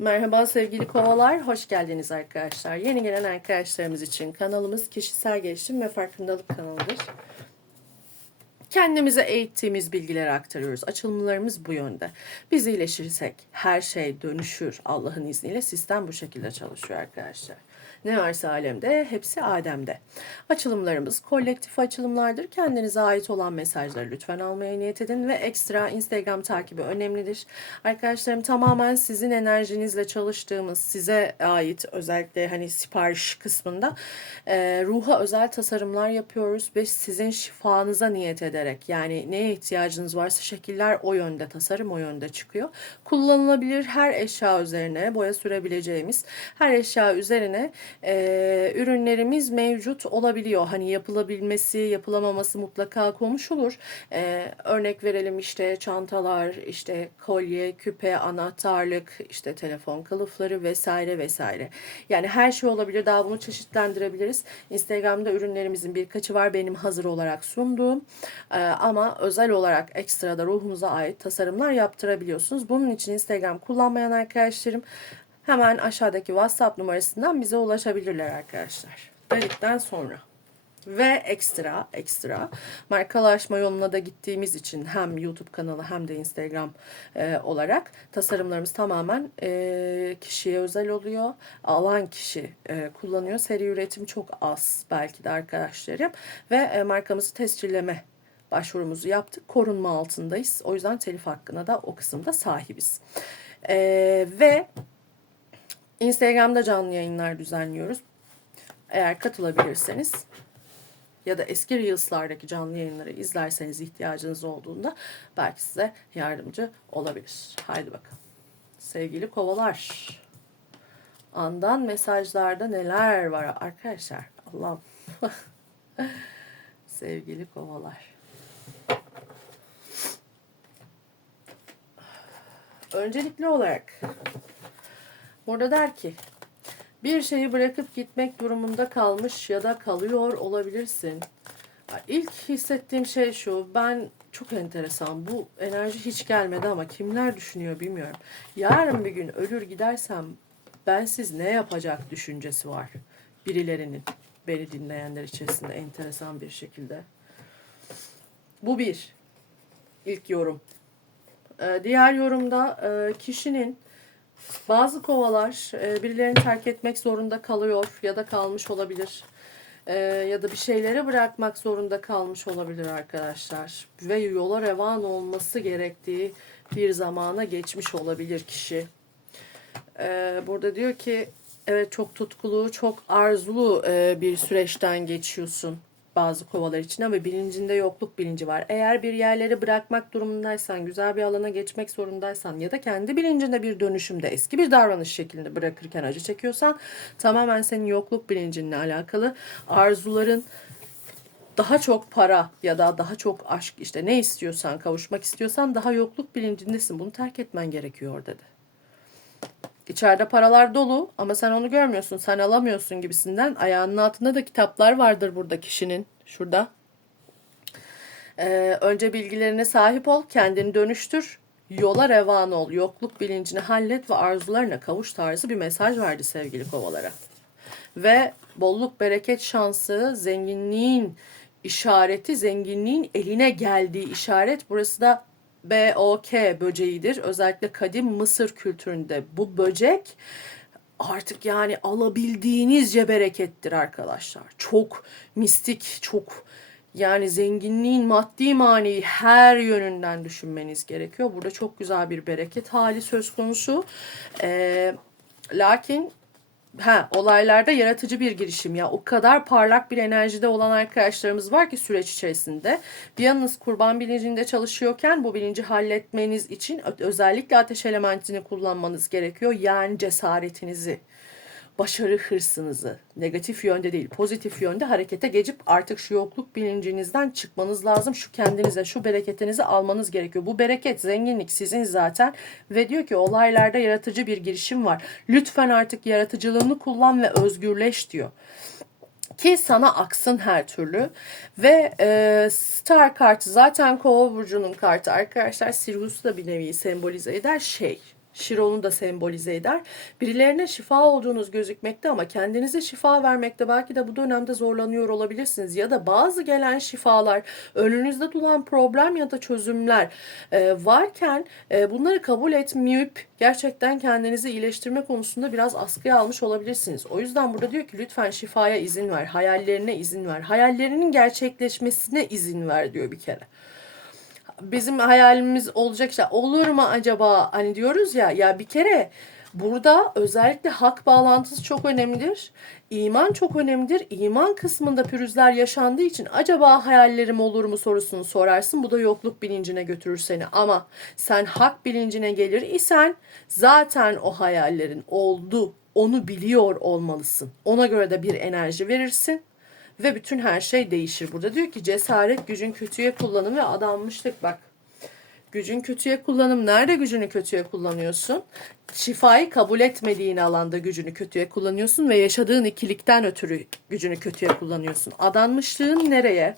Merhaba sevgili kovalar, hoş geldiniz arkadaşlar. Yeni gelen arkadaşlarımız için kanalımız kişisel gelişim ve farkındalık kanalıdır. Kendimize eğittiğimiz bilgileri aktarıyoruz. Açılımlarımız bu yönde. Biz iyileşirsek her şey dönüşür Allah'ın izniyle. Sistem bu şekilde çalışıyor arkadaşlar. Ne varsa alemde hepsi Adem'de. Açılımlarımız kolektif açılımlardır. Kendinize ait olan mesajları lütfen almaya niyet edin ve ekstra Instagram takibi önemlidir. Arkadaşlarım tamamen sizin enerjinizle çalıştığımız size ait özellikle hani sipariş kısmında e, ruha özel tasarımlar yapıyoruz ve sizin şifanıza niyet ederek yani neye ihtiyacınız varsa şekiller o yönde tasarım o yönde çıkıyor. Kullanılabilir her eşya üzerine boya sürebileceğimiz her eşya üzerine e, ürünlerimiz mevcut olabiliyor. Hani yapılabilmesi, yapılamaması mutlaka konuşulur. E, örnek verelim işte çantalar, işte kolye, küpe, anahtarlık, işte telefon kılıfları vesaire vesaire. Yani her şey olabilir. Daha bunu çeşitlendirebiliriz. Instagram'da ürünlerimizin birkaçı var benim hazır olarak sunduğum. E, ama özel olarak ekstra da ruhumuza ait tasarımlar yaptırabiliyorsunuz. Bunun için Instagram kullanmayan arkadaşlarım hemen aşağıdaki WhatsApp numarasından bize ulaşabilirler arkadaşlar. Dedikten sonra ve ekstra ekstra markalaşma yoluna da gittiğimiz için hem YouTube kanalı hem de Instagram e, olarak tasarımlarımız tamamen e, kişiye özel oluyor. Alan kişi e, kullanıyor. Seri üretim çok az belki de arkadaşlarım ve e, markamızı tescilleme başvurumuzu yaptık. Korunma altındayız. O yüzden telif hakkına da o kısımda sahibiz. E, ve Instagram'da canlı yayınlar düzenliyoruz. Eğer katılabilirseniz ya da eski Reels'lardaki canlı yayınları izlerseniz ihtiyacınız olduğunda belki size yardımcı olabilir. Haydi bakalım. Sevgili kovalar. Andan mesajlarda neler var arkadaşlar? Allah'ım. Sevgili kovalar. Öncelikli olarak Burada der ki bir şeyi bırakıp gitmek durumunda kalmış ya da kalıyor olabilirsin. İlk hissettiğim şey şu. Ben çok enteresan. Bu enerji hiç gelmedi ama kimler düşünüyor bilmiyorum. Yarın bir gün ölür gidersem ben siz ne yapacak düşüncesi var. Birilerinin beni dinleyenler içerisinde enteresan bir şekilde. Bu bir. İlk yorum. Ee, diğer yorumda e, kişinin bazı kovalar e, birilerini terk etmek zorunda kalıyor ya da kalmış olabilir. E, ya da bir şeyleri bırakmak zorunda kalmış olabilir arkadaşlar. Ve yola revan olması gerektiği bir zamana geçmiş olabilir kişi. E, burada diyor ki evet çok tutkulu, çok arzulu e, bir süreçten geçiyorsun bazı kovalar için ama bilincinde yokluk bilinci var. Eğer bir yerleri bırakmak durumundaysan, güzel bir alana geçmek zorundaysan ya da kendi bilincinde bir dönüşümde eski bir davranış şeklinde bırakırken acı çekiyorsan tamamen senin yokluk bilincinle alakalı arzuların daha çok para ya da daha çok aşk işte ne istiyorsan kavuşmak istiyorsan daha yokluk bilincindesin. Bunu terk etmen gerekiyor dedi. İçeride paralar dolu ama sen onu görmüyorsun, sen alamıyorsun gibisinden. Ayağının altında da kitaplar vardır burada kişinin. Şurada. Ee, önce bilgilerine sahip ol, kendini dönüştür, yola revan ol, yokluk bilincini hallet ve arzularına kavuş tarzı bir mesaj verdi sevgili kovalara. Ve bolluk, bereket, şansı, zenginliğin işareti, zenginliğin eline geldiği işaret. Burası da BOK böceğidir. Özellikle kadim Mısır kültüründe bu böcek artık yani alabildiğinizce berekettir arkadaşlar. Çok mistik, çok yani zenginliğin maddi manevi her yönünden düşünmeniz gerekiyor. Burada çok güzel bir bereket hali söz konusu. Ee, lakin Ha, olaylarda yaratıcı bir girişim ya. O kadar parlak bir enerjide olan arkadaşlarımız var ki süreç içerisinde. Bir yanınız kurban bilincinde çalışıyorken bu bilinci halletmeniz için özellikle ateş elementini kullanmanız gerekiyor. Yani cesaretinizi başarı hırsınızı negatif yönde değil pozitif yönde harekete geçip artık şu yokluk bilincinizden çıkmanız lazım. Şu kendinize şu bereketinizi almanız gerekiyor. Bu bereket zenginlik sizin zaten ve diyor ki olaylarda yaratıcı bir girişim var. Lütfen artık yaratıcılığını kullan ve özgürleş diyor ki sana aksın her türlü. Ve e, Star kartı zaten Kova burcunun kartı arkadaşlar. Sirius'u da bir nevi sembolize eder şey Şiron'u da sembolize eder. Birilerine şifa olduğunuz gözükmekte ama kendinize şifa vermekte belki de bu dönemde zorlanıyor olabilirsiniz. Ya da bazı gelen şifalar, önünüzde duran problem ya da çözümler e, varken e, bunları kabul etmeyip gerçekten kendinizi iyileştirme konusunda biraz askıya almış olabilirsiniz. O yüzden burada diyor ki lütfen şifaya izin ver, hayallerine izin ver, hayallerinin gerçekleşmesine izin ver diyor bir kere bizim hayalimiz olacak işte olur mu acaba hani diyoruz ya ya bir kere burada özellikle hak bağlantısı çok önemlidir. İman çok önemlidir. İman kısmında pürüzler yaşandığı için acaba hayallerim olur mu sorusunu sorarsın. Bu da yokluk bilincine götürür seni. Ama sen hak bilincine gelir isen zaten o hayallerin oldu. Onu biliyor olmalısın. Ona göre de bir enerji verirsin ve bütün her şey değişir. Burada diyor ki cesaret gücün kötüye kullanım ve adanmışlık bak. Gücün kötüye kullanım. Nerede gücünü kötüye kullanıyorsun? Şifayı kabul etmediğin alanda gücünü kötüye kullanıyorsun ve yaşadığın ikilikten ötürü gücünü kötüye kullanıyorsun. Adanmışlığın nereye?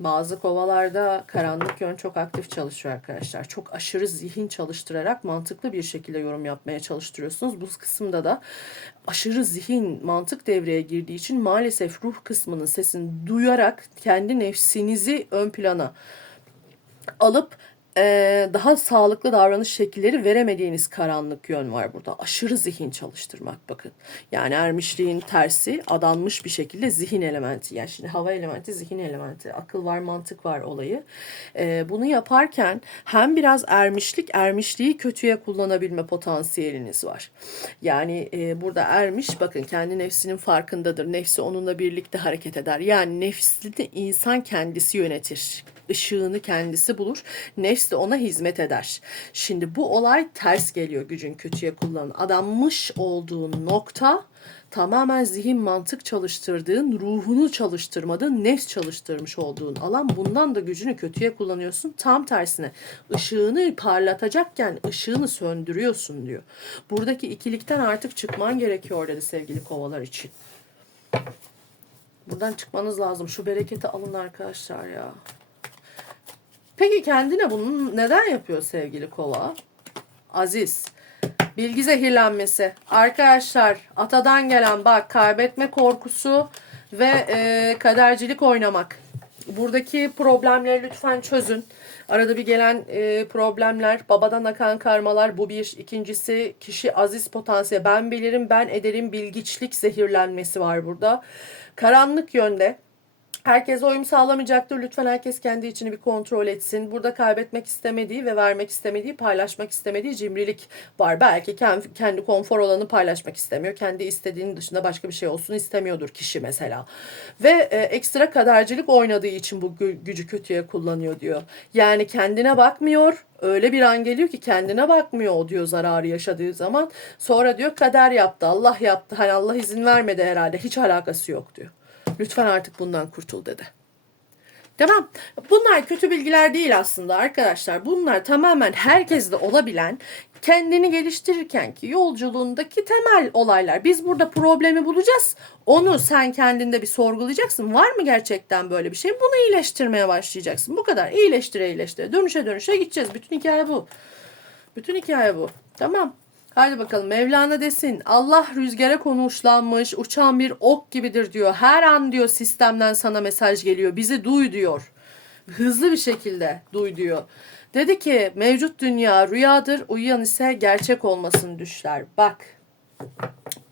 Bazı kovalarda karanlık yön çok aktif çalışıyor arkadaşlar. Çok aşırı zihin çalıştırarak mantıklı bir şekilde yorum yapmaya çalıştırıyorsunuz. Bu kısımda da aşırı zihin, mantık devreye girdiği için maalesef ruh kısmının sesini duyarak kendi nefsinizi ön plana alıp e, daha sağlıklı davranış şekilleri veremediğiniz karanlık yön var burada. Aşırı zihin çalıştırmak bakın. Yani ermişliğin tersi adanmış bir şekilde zihin elementi. Yani şimdi hava elementi, zihin elementi. Akıl var, mantık var olayı. E, bunu yaparken hem biraz ermişlik, ermişliği kötüye kullanabilme potansiyeliniz var. Yani e, burada ermiş bakın kendi nefsinin farkındadır. Nefsi onunla birlikte hareket eder. Yani nefsini insan kendisi yönetir ışığını kendisi bulur. Nefs de ona hizmet eder. Şimdi bu olay ters geliyor gücün kötüye kullanın. Adanmış olduğun nokta tamamen zihin mantık çalıştırdığın, ruhunu çalıştırmadığın, nefs çalıştırmış olduğun alan. Bundan da gücünü kötüye kullanıyorsun. Tam tersine ışığını parlatacakken ışığını söndürüyorsun diyor. Buradaki ikilikten artık çıkman gerekiyor dedi sevgili kovalar için. Buradan çıkmanız lazım. Şu bereketi alın arkadaşlar ya. Peki kendine bunu neden yapıyor sevgili kova? Aziz. Bilgi zehirlenmesi. Arkadaşlar atadan gelen bak kaybetme korkusu ve e, kadercilik oynamak. Buradaki problemleri lütfen çözün. Arada bir gelen e, problemler, babadan akan karmalar bu bir. İkincisi kişi aziz potansiyel. Ben bilirim, ben ederim bilgiçlik zehirlenmesi var burada. Karanlık yönde Herkes uyum sağlamayacaktır. Lütfen herkes kendi içini bir kontrol etsin. Burada kaybetmek istemediği ve vermek istemediği, paylaşmak istemediği cimrilik var. Belki kendi konfor alanı paylaşmak istemiyor. Kendi istediğinin dışında başka bir şey olsun istemiyordur kişi mesela. Ve e, ekstra kadercilik oynadığı için bu gücü kötüye kullanıyor diyor. Yani kendine bakmıyor. Öyle bir an geliyor ki kendine bakmıyor o diyor zararı yaşadığı zaman. Sonra diyor kader yaptı, Allah yaptı. Hani Allah izin vermedi herhalde. Hiç alakası yok diyor. Lütfen artık bundan kurtul dedi. Tamam. Bunlar kötü bilgiler değil aslında arkadaşlar. Bunlar tamamen herkeste olabilen, kendini geliştirirken ki yolculuğundaki temel olaylar. Biz burada problemi bulacağız. Onu sen kendinde bir sorgulayacaksın. Var mı gerçekten böyle bir şey? Bunu iyileştirmeye başlayacaksın. Bu kadar. İyileştire iyileştire. Dönüşe dönüşe gideceğiz. Bütün hikaye bu. Bütün hikaye bu. Tamam. Hadi bakalım Mevlana desin Allah rüzgara konuşlanmış uçan bir ok gibidir diyor. Her an diyor sistemden sana mesaj geliyor. Bizi duy diyor. Hızlı bir şekilde duy diyor. Dedi ki mevcut dünya rüyadır uyuyan ise gerçek olmasın düşler. Bak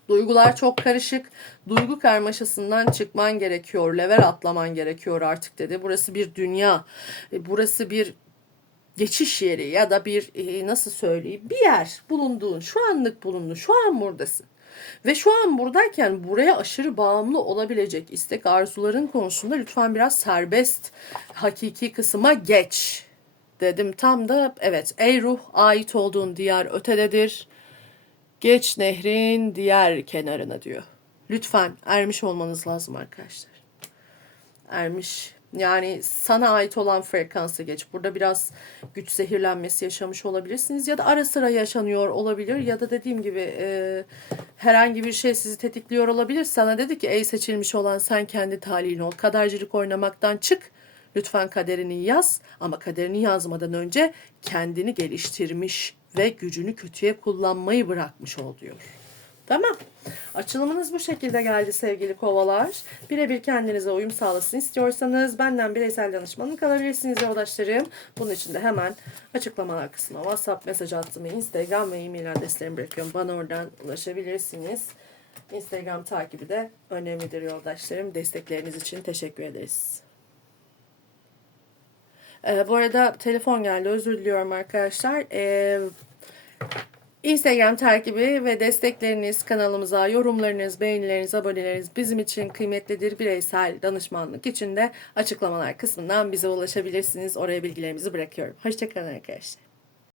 Duygular çok karışık. Duygu karmaşasından çıkman gerekiyor. Level atlaman gerekiyor artık dedi. Burası bir dünya. Burası bir geçiş yeri ya da bir e, nasıl söyleyeyim bir yer bulunduğun şu anlık bulunduğun şu an buradasın. Ve şu an buradayken buraya aşırı bağımlı olabilecek istek arzuların konusunda lütfen biraz serbest hakiki kısma geç dedim. Tam da evet ey ruh ait olduğun diyar ötededir. Geç nehrin diğer kenarına diyor. Lütfen ermiş olmanız lazım arkadaşlar. Ermiş yani sana ait olan frekansa geç. Burada biraz güç zehirlenmesi yaşamış olabilirsiniz ya da ara sıra yaşanıyor olabilir ya da dediğim gibi e, herhangi bir şey sizi tetikliyor olabilir. Sana dedi ki ey seçilmiş olan sen kendi talihin ol. Kadercilik oynamaktan çık. Lütfen kaderini yaz ama kaderini yazmadan önce kendini geliştirmiş ve gücünü kötüye kullanmayı bırakmış ol diyor. Tamam. Açılımınız bu şekilde geldi sevgili kovalar. Birebir kendinize uyum sağlasın istiyorsanız benden bireysel danışmanlık alabilirsiniz yoldaşlarım. Bunun için de hemen açıklamalar kısmına WhatsApp mesaj attım. Instagram ve e-mail adreslerimi bırakıyorum. Bana oradan ulaşabilirsiniz. Instagram takibi de önemlidir yoldaşlarım. Destekleriniz için teşekkür ederiz. Ee, bu arada telefon geldi. Özür diliyorum arkadaşlar. Ee, Instagram takibi ve destekleriniz kanalımıza, yorumlarınız, beğenileriniz, aboneleriniz bizim için kıymetlidir. Bireysel danışmanlık için de açıklamalar kısmından bize ulaşabilirsiniz. Oraya bilgilerimizi bırakıyorum. Hoşçakalın arkadaşlar.